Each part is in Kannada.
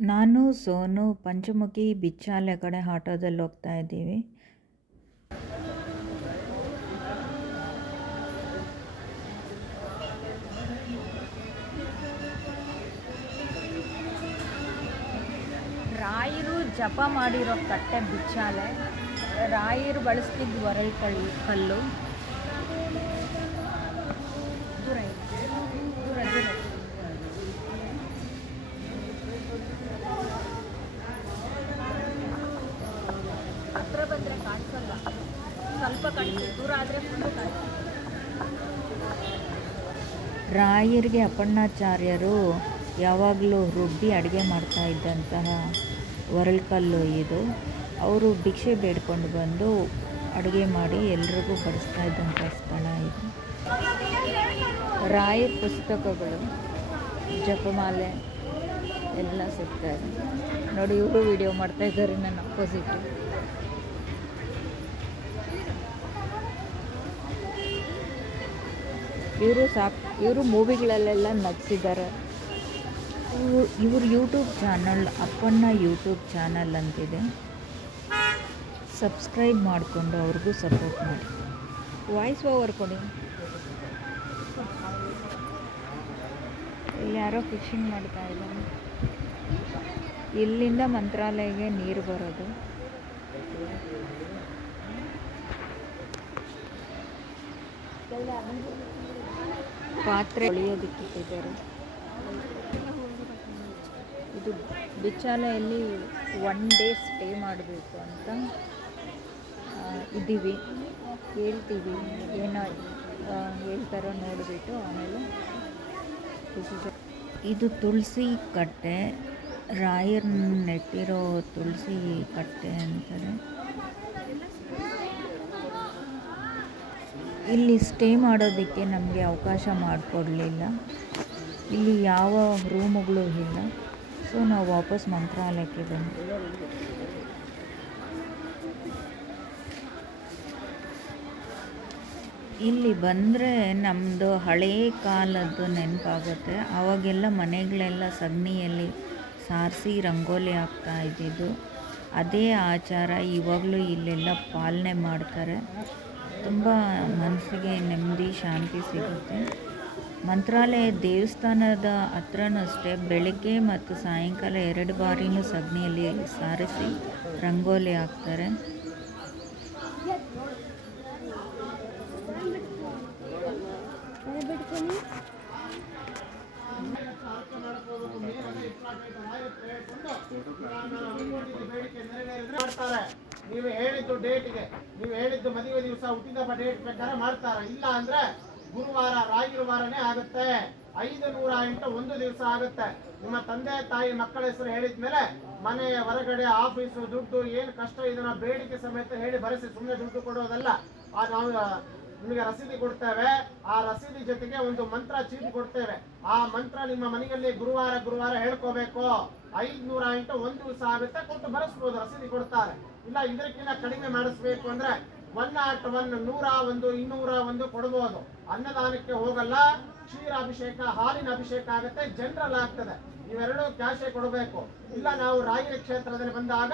ನಾನು, ಸೋನು, ಪಂಚಮುಖಿ, ಬಿಚ್ಚಾಲೆ ಕಡೆ ಆಟೋದಲ್ಲಿ ಹೋಗ್ತಾ ಇದ್ದೀವಿ. ರಾಯರು ಜಪ ಮಾಡಿರೋ ಕಟ್ಟೆ ಬಿಚ್ಚಾಲೆ. ರಾಯರು ಬಳಸ್ತಿದ್ದು ಒರಳು ಕಲ್ಲು. ರಾಯರಿಗೆ ಅಪ್ಪಣ್ಣಾಚಾರ್ಯರು ಯಾವಾಗಲೂ ರುಬ್ಬಿ ಅಡುಗೆ ಮಾಡ್ತಾ ಇದ್ದಂತಹ ಒರಳ್ಕಲ್ಲು ಇದು. ಅವರು ಭಿಕ್ಷೆ ಬೇಡ್ಕೊಂಡು ಬಂದು ಅಡುಗೆ ಮಾಡಿ ಎಲ್ರಿಗೂ ಬಡಿಸ್ತಾ ಇದ್ದಂಥ ಸ್ಥಳ ಇದು. ರಾಯ ಪುಸ್ತಕಗಳು, ಜಪಮಾಲೆ ಎಲ್ಲ ಸಿಗ್ತಾಯಿದೆ ನೋಡಿ, ಇವರು ವಿಡಿಯೋ ಮಾಡ್ತಾ ಇದ್ದಾರೆ, ನನ್ನ ಅಪೋಸಿಟ್ ಇವರು ಸಾಕ್ ಇವರು ಮೂವಿಗಳಲ್ಲೆಲ್ಲ ನಟಿಸಿದ್ದಾರೆ ಇವ್ರು YouTube channel Appanna YouTube channel ಅಂತಿದೆ. ಸಬ್ಸ್ಕ್ರೈಬ್ ಮಾಡಿಕೊಂಡು ಅವ್ರಿಗೂ ಸಪೋರ್ಟ್ ಮಾಡಿ. ವಾಯ್ಸ್ ಓವರ್ ಕೊಡಿ. ಇಲ್ಲಿ ಯಾರೋ ಫಿಶಿಂಗ್ ಮಾಡ್ತಾ ಇದ್ದಾರೆ. ಇಲ್ಲಿಂದ ಮಂತ್ರಾಲಯಗೆ ನೀರು ಬರೋದು. ಪಾತ್ರೆ ತೊಳೆಯೋದಕ್ಕಿಟ್ಟಿದ್ದಾರೆ ಇದು ಬಿಚ್ಚಾಲೆಯಲ್ಲಿ ಒನ್ ಡೇ ಸ್ಟೇ ಮಾಡಬೇಕು ಅಂತ ಇದ್ದೀವಿ. ಹೇಳ್ತೀವಿ ಏನೋ ಹೇಳ್ತಾರೋ ನೋಡಿಬಿಟ್ಟು ಆಮೇಲೆ ಇದು ತುಳಸಿ ಕಟ್ಟೆ ರಾಯರ್ ನೆಟ್ಟಿರೋ ತುಳಸಿ ಕಟ್ಟೆ ಅಂತಾರೆ. ಇಲ್ಲಿ ಸ್ಟೇ ಮಾಡೋದಕ್ಕೆ ನಮಗೆ ಅವಕಾಶ ಮಾಡಿಕೊಡ್ಲಿಲ್ಲ. ಇಲ್ಲಿ ಯಾವ ರೂಮುಗಳು ಇಲ್ಲ. ಸೊ ನಾವು ವಾಪಸ್ ಮಂತ್ರಾಲಯಕ್ಕೆ ಬಂದು ಇಲ್ಲಿ ಬಂದರೆ ನಮ್ಮದು ಹಳೇ ಕಾಲದ್ದು ನೆನಪಾಗುತ್ತೆ. ಆವಾಗೆಲ್ಲ ಮನೆಗಳೆಲ್ಲ ಸಗಣಿಯಲ್ಲಿ ಸಾರಿಸಿ ರಂಗೋಲಿ ಹಾಕ್ತಾ ಇದ್ದಿದ್ದು. ಅದೇ ಆಚಾರ. ಇವಾಗಲೂ ಇಲ್ಲೆಲ್ಲ ಪಾಲನೆ ಮಾಡ್ತಾರೆ. ತುಂಬ ಮನಸ್ಸಿಗೆ ನೆಮ್ಮದಿ, ಶಾಂತಿ ಸಿಗುತ್ತೆ. ಮಂತ್ರಾಲಯ ದೇವಸ್ಥಾನದ ಹತ್ರನೂ ಅಷ್ಟೇ ಬೆಳಗ್ಗೆ ಮತ್ತು ಸಾಯಂಕಾಲ ಎರಡು ಬಾರಿನೂ ಸಗಣಿಯಲ್ಲಿ ಸಾರಿಸಿ ರಂಗೋಲಿ ಹಾಕ್ತಾರೆ. ನೀವು ಹೇಳಿದ್ದು ಡೇಟ್ಗೆ ನೀವು ಹೇಳಿದ್ದು ಮದುವೆ ದಿವಸ ಹುಟ್ಟಿದಬ್ಬ ಡೇಟ್ ಪ್ರಕಾರ ಮಾಡ್ತಾರ. ಇಲ್ಲ ಅಂದ್ರೆ ಗುರುವಾರ, ರಾಗಿರುವಾರನೇ ಆಗುತ್ತೆ. ಐದು ನೂರ ಎಂಟು ಒಂದು ದಿವಸ ಆಗುತ್ತೆ. ನಿಮ್ಮ ತಂದೆ, ತಾಯಿ, ಮಕ್ಕಳ ಹೆಸರು ಹೇಳಿದ್ಮೇಲೆ ಮನೆಯ ಹೊರಗಡೆ ಆಫೀಸು ದುಡ್ಡು, ಏನು ಕಷ್ಟ ಇದನ್ನ ಬೇಡಿಕೆ ಸಮೇತ ಹೇಳಿ ಬರೆಸಿ. ಸುಮ್ಮನೆ ದುಡ್ಡು ಕೊಡೋದಲ್ಲ. ಆ ನಾವು ನಿಮಗೆ ರಸೀದಿ ಕೊಡ್ತೇವೆ. ಆ ರಸೀದಿ ಜೊತೆಗೆ ಒಂದು ಮಂತ್ರ ಚೀಟಿ ಕೊಡ್ತೇವೆ. ಆ ಮಂತ್ರ ನಿಮ್ಮ ಮನೆಯಲ್ಲಿ ಗುರುವಾರ ಗುರುವಾರ ಹೇಳ್ಕೋಬೇಕು. ಐದ್ನೂರ ಎಂಟು ಒಂದು ದಿವಸ ಕೊಟ್ಟು ಬರೆಸ್ಬೋದು ರಸೀದಿ ಕೊಡ್ತಾರೆ. ಇಲ್ಲ, ಇದಕ್ಕಿಂತ ಕಡಿಮೆ ಮಾಡಿಸ್ಬೇಕು ಅಂದ್ರೆ ಒನ್ ನಾಟ್ ಒನ್ ನೂರ ಒಂದು, ಇನ್ನೂರ ಒಂದು ಕೊಡ್ಬೋದು. ಅನ್ನದಾನಕ್ಕೆ ಹೋಗಲ್ಲ. ಕ್ಷೀರಾಭಿಷೇಕ, ಹಾಲಿನ ಅಭಿಷೇಕ ಆಗುತ್ತೆ ಜನರಲ್ ಆಗ್ತದೆ. ಇವೆರಡೂ ಕ್ಯಾಶೇ ಕೊಡಬೇಕು. ಇಲ್ಲ, ನಾವು ರಾಯಿನ ಕ್ಷೇತ್ರದಲ್ಲಿ ಬಂದಾಗ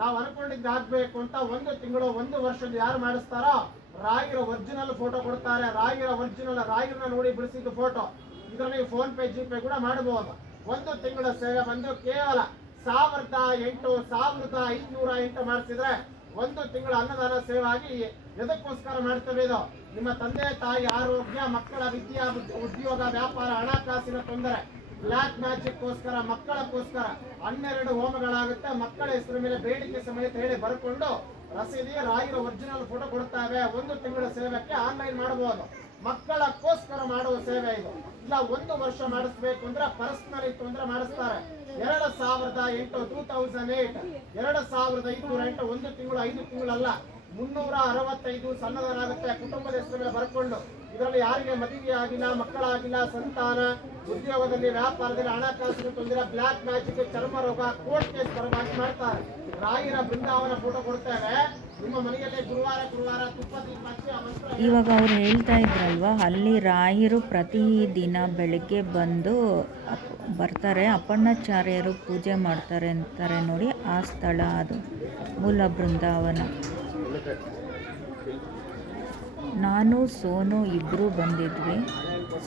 ನಾವು ಅನ್ಕೊಂಡಿದ್ದಾಗಬೇಕು ಅಂತ ಒಂದು ತಿಂಗಳು, ಒಂದು ವರ್ಷದ ಯಾರು ಮಾಡಿಸ್ತಾರೋ ರಾಗಿರ ಒರಿಜಿನಲ್ ಫೋಟೋ ಕೊಡ್ತಾರೆ. ರಾಗಿರ ಒರಿಜಿನಲ್ ರಾಗಿರನ್ನ ನೋಡಿ ಬಿಡಿಸಿದ ಫೋಟೋ ನೀವು ಫೋನ್ ಪೇ ಜಿ ಪೇ ಕೂಡ ಮಾಡಬಹುದು. ಒಂದು ತಿಂಗಳ ಸೇವೆ ಬಂದು ಕೇವಲ ಸಾವಿರದ ಎಂಟು, ಸಾವಿರದ ಐನೂರ ಎಂಟು ಮಾಡಿಸಿದ್ರೆ ಒಂದು ತಿಂಗಳ ಅನ್ನದಾನ ಸೇವೆ ಆಗಿ ಎದಕ್ಕೋಸ್ಕರ ಮಾಡ್ತೇವೆ ಇದು? ನಿಮ್ಮ ತಂದೆ, ತಾಯಿ, ಆರೋಗ್ಯ, ಮಕ್ಕಳ ವಿದ್ಯಾ ಉದ್- ಉದ್ಯೋಗ, ವ್ಯಾಪಾರ, ಹಣಕಾಸಿನ ತೊಂದರೆ ಬ್ಲಾಕ್ ಮ್ಯಾಜಿಕ್ಕೋಸ್ಕರ ಮಕ್ಕಳಕ್ಕೋಸ್ಕರ ಹನ್ನೆರಡು ಹೋಮಗಳಾಗುತ್ತೆ. ಮಕ್ಕಳ ಹೆಸರು ಮೇಲೆ ಬೇಡಿಕೆ ಸಮೇತ ಹೇಳಿ ಬರ್ಕೊಂಡು ರಸೀದಿ ರಾಗಿರ ಒರಿಜಿನಲ್ ಫೋಟೋ ಕೊಡ್ತಾವೆ. ಒಂದು ತಿಂಗಳ ಸೇವೆಗೆ ಆನ್ಲೈನ್ ಮಾಡಬಹುದು. ಮಕ್ಕಳಕ್ಕೋಸ್ಕರ ಮಾಡುವ ಸೇವೆ ಇದು. ಇಲ್ಲ, ಒಂದು ವರ್ಷ ಮಾಡಿಸ್ಬೇಕು ಅಂದ್ರೆ ಪರ್ಸನಲ್ ಇತ್ತು ಅಂದ್ರೆ ಮಾಡಿಸ್ತಾರೆ. ಎರಡು ಸಾವಿರದ ಎಂಟು ಟೂ ತೌಸಂಡ್ ಏಟ್ ಎರಡು ಸಾವಿರದ ಐನೂರ ಎಂಟು, ಒಂದು ತಿಂಗಳು, ಐದು ತಿಂಗಳಲ್ಲ. ಮುನ್ನೂರ ಅರವತ್ತೈದು ಸಣ್ಣದರಾಗುತ್ತೆ ಕುಟುಂಬದ ಹೆಸರು ಬರ್ಕೊಂಡು. ಇದರಲ್ಲಿ ಯಾರಿಗೆ ಮದುವೆ ಆಗಿಲ್ಲ, ಮಕ್ಕಳಾಗಿಲ್ಲ, ಸಂತಾನ, ಉದ್ಯೋಗದಲ್ಲಿ ವ್ಯಾಪಾರದಲ್ಲಿ ಹಣಕಾಸಿನ ತೊಂದರೆ ಬ್ಲಾಕ್ ಮ್ಯಾಜಿಕ್ ಚರ್ಮ ರೋಗ ಕೋರ್ಟ್ ಕೇಸ್ ಪರವಾಗಿ ಮಾಡ್ತಾರೆ. ಬೃಂದಾವನ ಫೋಟೋ ಕೊಡ್ತೇವೆ. ಇವಾಗ ಅವ್ರು ಹೇಳ್ತಾ ಇದ್ರಲ್ವ, ಅಲ್ಲಿ ರಾಯರು ಪ್ರತಿದಿನ ಬೆಳಗ್ಗೆ ಬಂದು ಬರ್ತಾರೆ ಅಪ್ಪಣ್ಣಾಚಾರ್ಯರು ಪೂಜೆ ಮಾಡ್ತಾರೆ ಅಂತಾರೆ ನೋಡಿ, ಆ ಸ್ಥಳ ಅದು, ಮೂಲ ಬೃಂದಾವನ. ನಾನು, ಸೋನು ಇಬ್ಬರು ಬಂದಿದ್ವಿ.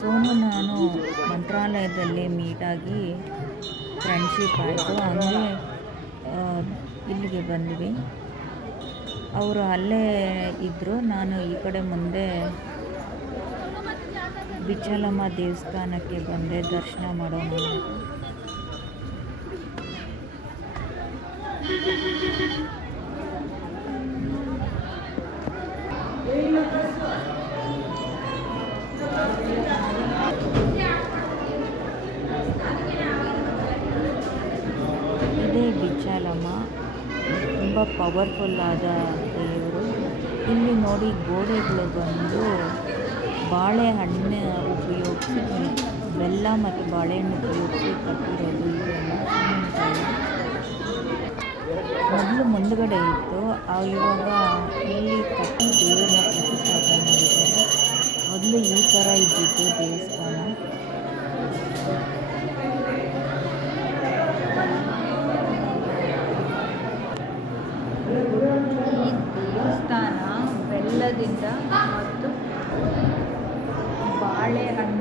ಸೋನು ನಾನು ಮಂತ್ರಾಲಯದಲ್ಲಿ ಮೀಟಾಗಿ ಫ್ರೆಂಡ್ಶಿಪ್ ಆಯಿತು. ಹಂಗೆ ಇಲ್ಲಿಗೆ ಬಂದ್ವಿ. ಅವರು ಅಲ್ಲೇ ಇದ್ದರು ನಾನು ಈ ಕಡೆ ಮುಂದೆ ಬಿಚ್ಚಲಮ್ಮ ದೇವಸ್ಥಾನಕ್ಕೆ ಬಂದೆ. ದರ್ಶನ ಮಾಡೋಣ ತುಂಬ ಪವರ್ಫುಲ್ಲಾದ ದೇವರು. ಇಲ್ಲಿ ನೋಡಿ ಗೋಡೆಗಳು ಬಂದು ಬಾಳೆಹಣ್ಣು ಉಪಯೋಗಿಸಿ ಬೆಲ್ಲ ಮತ್ತು ಬಾಳೆಹಣ್ಣು ಉಪಯೋಗಿಸಿ ಕಟ್ಟಿರೋದು. ಮೊದಲು ಮುಂದುಗಡೆ ಇತ್ತು. ಇವಾಗ ಇಲ್ಲಿ ಕಟ್ಟಿ ದೇವರನ್ನ ಪ್ರತಿಷ್ಠಾಪನೆ ಮಾಡಿದ್ದಾರೆ. ಮೊದಲು ಈ ಥರ ಇದ್ದಿದ್ದು ದೇವಸ್ಥಾನ ಈ ದೇವಸ್ಥಾನ ಬೆಲ್ಲದಿಂದ ಮತ್ತು ಬಾಳೆಹಣ್ಣಿನಿಂದ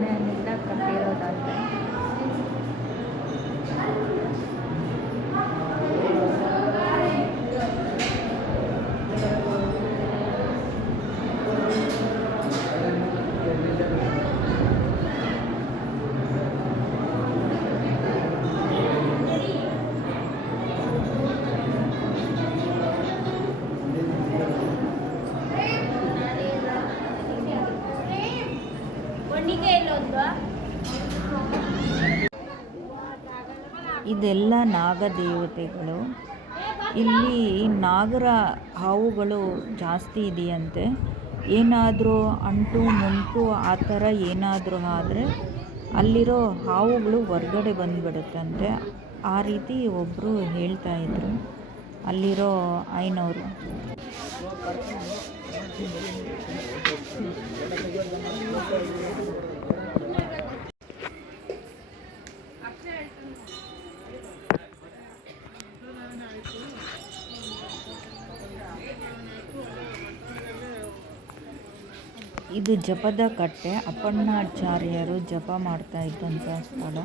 ಇದೆಲ್ಲ ನಾಗದೇವತೆಗಳು. ಇಲ್ಲಿ ನಾಗರ ಹಾವುಗಳು ಜಾಸ್ತಿ ಇದೆಯಂತೆ. ಏನಾದರೂ ಅಂಟು ಮುಂಟು ಆ ಥರ ಏನಾದರೂ ಆದರೆ ಅಲ್ಲಿರೋ ಹಾವುಗಳು ಹೊರ್ಗಡೆ ಬಂದುಬಿಡುತ್ತಂತೆ. ಆ ರೀತಿ ಒಬ್ಬರು ಹೇಳ್ತಾ ಇದ್ರು ಅಲ್ಲಿರೋ ಐನವರು ಇದು ಜಪದ ಕಟ್ಟೆ. ಅಪ್ಪಣ್ಣಾಚಾರ್ಯರು ಜಪ ಮಾಡ್ತಾ ಇದ್ದಂಥ ಸ್ಥಳ.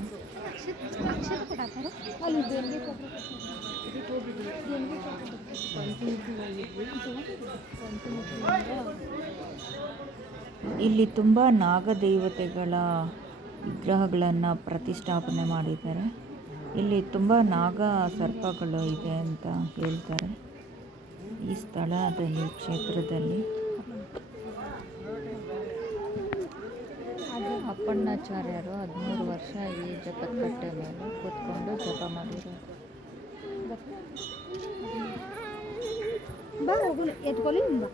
ಇಲ್ಲಿ ತುಂಬ ನಾಗದೇವತೆಗಳ ವಿಗ್ರಹಗಳನ್ನು ಪ್ರತಿಷ್ಠಾಪನೆ ಮಾಡಿದ್ದಾರೆ. ಇಲ್ಲಿ ತುಂಬ ನಾಗ ಸರ್ಪಗಳು ಇದೆ ಅಂತ ಹೇಳ್ತಾರೆ. ಈ ಸ್ಥಳದಲ್ಲಿ ಕ್ಷೇತ್ರದಲ್ಲಿ. ಅಪ್ಪಣ್ಣಾಚಾರ್ಯರು ಹದಿಮೂರು ವರ್ಷ ಈ ಜಪದ ಕಟ್ಟೆ ಮೇಲೆ ಕೂತ್ಕೊಂಡು ಜಪ ಮಾಡಿರೋದು ಬಾ ಹೋಗೋಣ ಎತ್ಕೊಳ್ಳಿ ಬಾ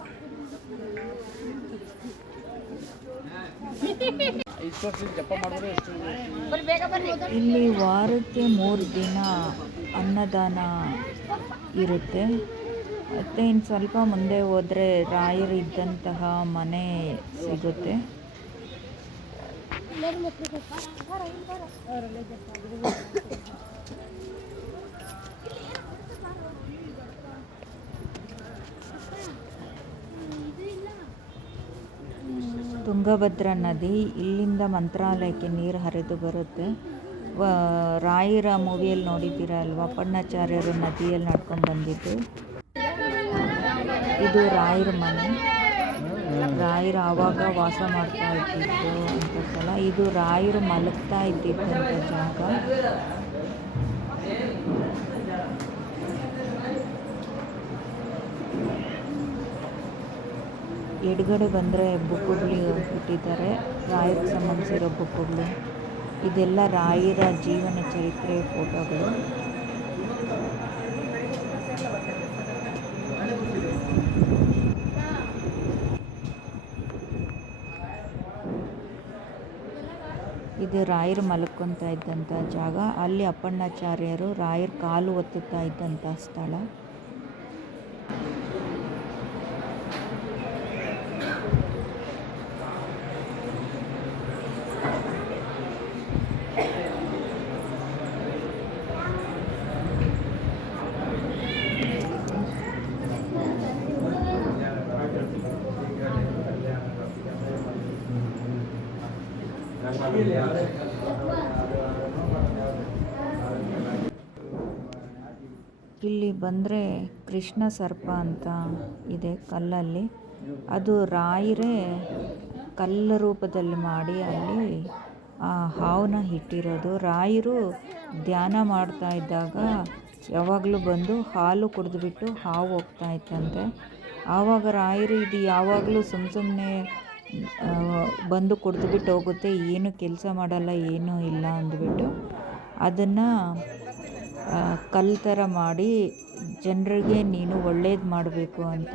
ಇಲ್ಲಿ ವಾರಕ್ಕೆ ಮೂರು ದಿನ ಅನ್ನದಾನ ಇರುತ್ತೆ. ಮತ್ತೆ ಇನ್ನು ಸ್ವಲ್ಪ ಮುಂದೆ ಹೋದರೆ ರಾಯರಿದ್ದಂತಹ ಮನೆ ಸಿಗುತ್ತೆ. ತುಂಗಭದ್ರಾ ನದಿ ಇಲ್ಲಿಂದ ಮಂತ್ರಾಲಯಕ್ಕೆ ನೀರು ಹರಿದು ಬರುತ್ತೆ. ರಾಯರ ಮೂವಿಯಲ್ಲಿ ನೋಡಿದ್ದೀರ ಅಲ್ವಾ? ಪಣ್ಣಾಚಾರ್ಯರು ನದಿಯಲ್ಲಿ ನಡ್ಕೊಂಡು ಬಂದಿದ್ದು. ಇದು ರಾಯರ ಮನೆ. ರಾಯರು ಆವಾಗ ವಾಸ ಮಾಡ್ತಾ ಇದ್ದಿದ್ದು ಅಂತ ಸಲ. ಇದು ರಾಯರು ಮಲಗ್ತಾ ಇದ್ದಿದ್ದಂಥ ಜಾಗ. ಎಡಗಡೆ ಬಂದರೆ ಬುಕ್ಕುಗಳು ಇಟ್ಟಿದ್ದಾರೆ. ರಾಯರಿಗೆ ಸಂಬಂಧಿಸಿರೋ ಬುಕ್ಕುಗಳು. ಇದೆಲ್ಲ ರಾಯರ ಜೀವನ ಚರಿತ್ರೆ ಫೋಟೋಗಳು. ಇದು ರಾಯರು ಮಲ್ಕೊತಾ ಇದ್ದಂಥ ಜಾಗ. ಅಲ್ಲಿ ಅಪ್ಪಣ್ಣಾಚಾರ್ಯರು ರಾಯರ ಕಾಲು ಒತ್ತುತ್ತಾ ಇದ್ದಂಥ ಸ್ಥಳ. ಇಲ್ಲಿ ಬಂದರೆ ಕೃಷ್ಣ ಸರ್ಪ ಅಂತ ಇದೆ ಕಲ್ಲಲ್ಲಿ. ಅದು ರಾಯರೇ ಕಲ್ಲ ರೂಪದಲ್ಲಿ ಮಾಡಿ ಅಲ್ಲಿ ಆ ಹಾವನ್ನ ಇಟ್ಟಿರೋದು. ರಾಯರು ಧ್ಯಾನ ಮಾಡ್ತಾ ಇದ್ದಾಗ ಯಾವಾಗಲೂ ಬಂದು ಹಾಲು ಕುಡಿದ್ಬಿಟ್ಟು ಹಾವು ಹೋಗ್ತಾ ಇತ್ತಂತೆ. ಆವಾಗ ರಾಯರು ಇದು ಯಾವಾಗಲೂ ಸುಮ್ಮ ಸುಮ್ಮನೆ ಬಂದು ಕುಡಿದ್ಬಿಟ್ಟು ಹೋಗುತ್ತೆ. ಏನು ಕೆಲಸ ಮಾಡಲ್ಲ, ಏನೂ ಇಲ್ಲ ಅಂದ್ಬಿಟ್ಟು ಅದನ್ನು ಕಲ್ಲು ಥರ ಮಾಡಿ ಜನರಿಗೆ ನೀನು ಒಳ್ಳೇದು ಮಾಡಬೇಕು ಅಂತ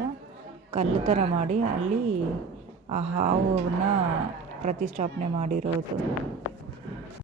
ಕಲ್ಲು ಥರ ಮಾಡಿ ಅಲ್ಲಿ ಆ ಹಾವನ್ನ ಪ್ರತಿಷ್ಠಾಪನೆ ಮಾಡಿರೋದು.